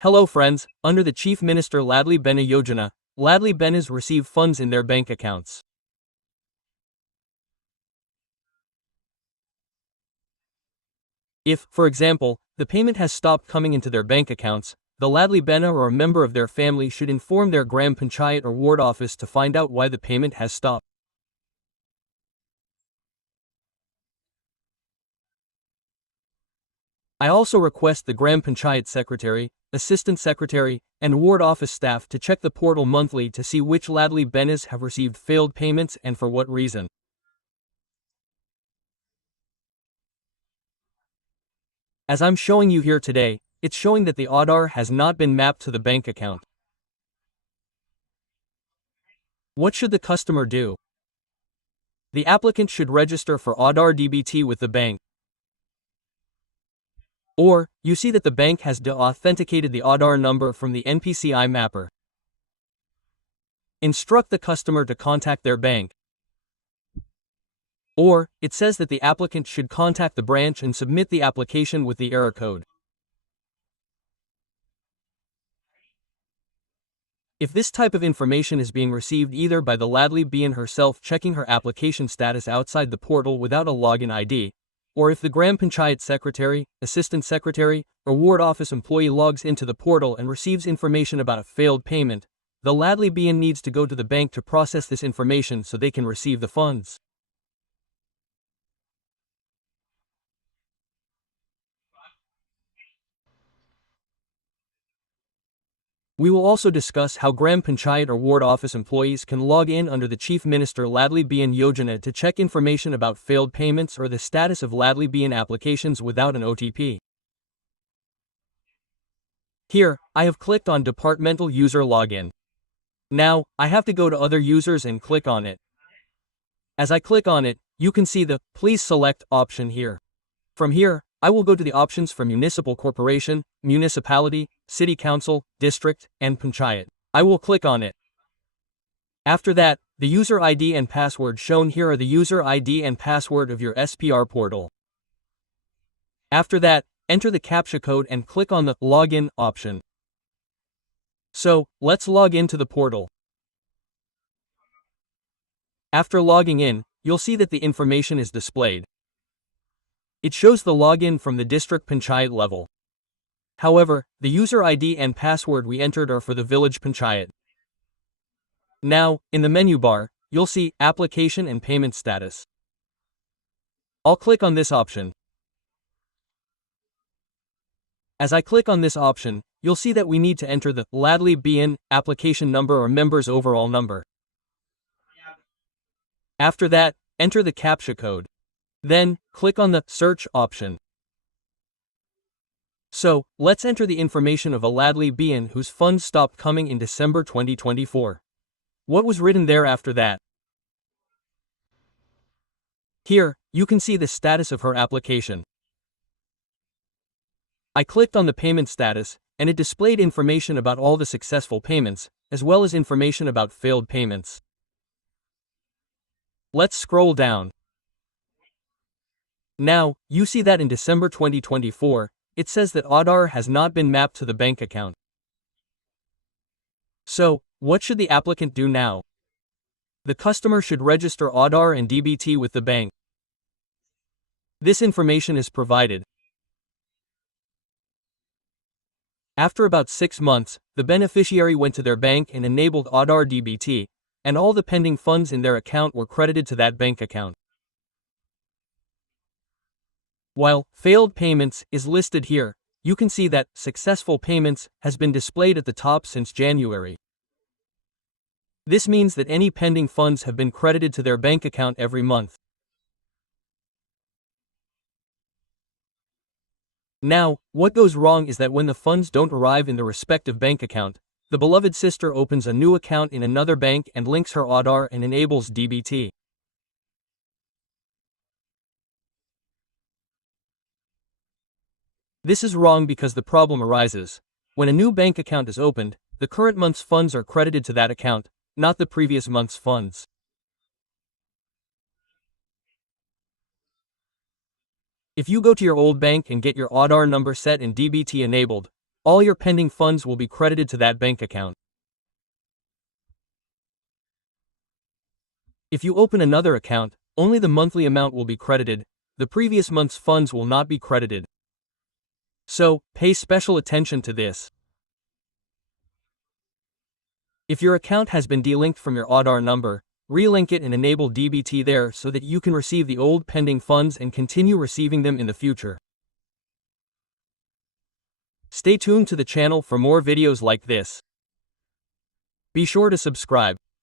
Hello friends, under the Chief Minister Ladli Bena Yojana, Ladli Benas receive funds in their bank accounts. If, for example, the payment has stopped coming into their bank accounts, the Ladli Bena or a member of their family should inform their Gram Panchayat or ward office to find out why the payment has stopped. I also request the Gram Panchayat Secretary, Assistant Secretary, and Ward Office staff to check the portal monthly to see which Ladli Benas have received failed payments and for what reason. As I'm showing you here today, it's showing that the Aadhaar has not been mapped to the bank account. What should the customer do? The applicant should register for Aadhaar DBT with the bank. Or, you see that the bank has de-authenticated the Aadhaar number from the NPCI mapper. Instruct the customer to contact their bank. Or, it says that the applicant should contact the branch and submit the application with the error code. If this type of information is being received either by the Ladli Bean herself checking her application status outside the portal without a login ID, or if the Gram Panchayat Secretary, Assistant Secretary, or Ward Office employee logs into the portal and receives information about a failed payment, the Ladli Bean needs to go to the bank to process this information so they can receive the funds. We will also discuss how Gram Panchayat or Ward Office employees can log in under the Chief Minister Ladli Bean Yojana to check information about failed payments or the status of Ladli Bean applications without an OTP. Here, I have clicked on Departmental User Login. Now, I have to go to Other Users and click on it. As I click on it, you can see the Please Select option here. From here, I will go to the options for Municipal Corporation, Municipality, City Council, District, and Panchayat. I will click on it. After that, the user ID and password shown here are the user ID and password of your SPR portal. After that, enter the CAPTCHA code and click on the Login option. So, let's log into the portal. After logging in, you'll see that the information is displayed. It shows the login from the district panchayat level. However, the user ID and password we entered are for the village panchayat. Now, in the menu bar, you'll see Application and Payment Status. I'll click on this option. As I click on this option, you'll see that we need to enter the Ladli Bean application number or member's overall number. After that, enter the CAPTCHA code. Then, click on the Search option. So, let's enter the information of a Ladli Bean whose funds stopped coming in December 2024. What was written there after that? Here, you can see the status of her application. I clicked on the payment status, and it displayed information about all the successful payments, as well as information about failed payments. Let's scroll down. Now, you see that in December 2024, it says that Aadhaar has not been mapped to the bank account. So, what should the applicant do now? The customer should register Aadhaar and DBT with the bank. This information is provided. After about 6 months, the beneficiary went to their bank and enabled Aadhaar DBT, and all the pending funds in their account were credited to that bank account. While Failed Payments is listed here, you can see that Successful Payments has been displayed at the top since January. This means that any pending funds have been credited to their bank account every month. Now, what goes wrong is that when the funds don't arrive in the respective bank account, the beloved sister opens a new account in another bank and links her Aadhaar and enables DBT. This is wrong because the problem arises. When a new bank account is opened, the current month's funds are credited to that account, not the previous month's funds. If you go to your old bank and get your Aadhaar number set and DBT enabled, all your pending funds will be credited to that bank account. If you open another account, only the monthly amount will be credited, the previous month's funds will not be credited. So, pay special attention to this. If your account has been delinked from your Aadhaar number, relink it and enable DBT there so that you can receive the old pending funds and continue receiving them in the future. Stay tuned to the channel for more videos like this. Be sure to subscribe.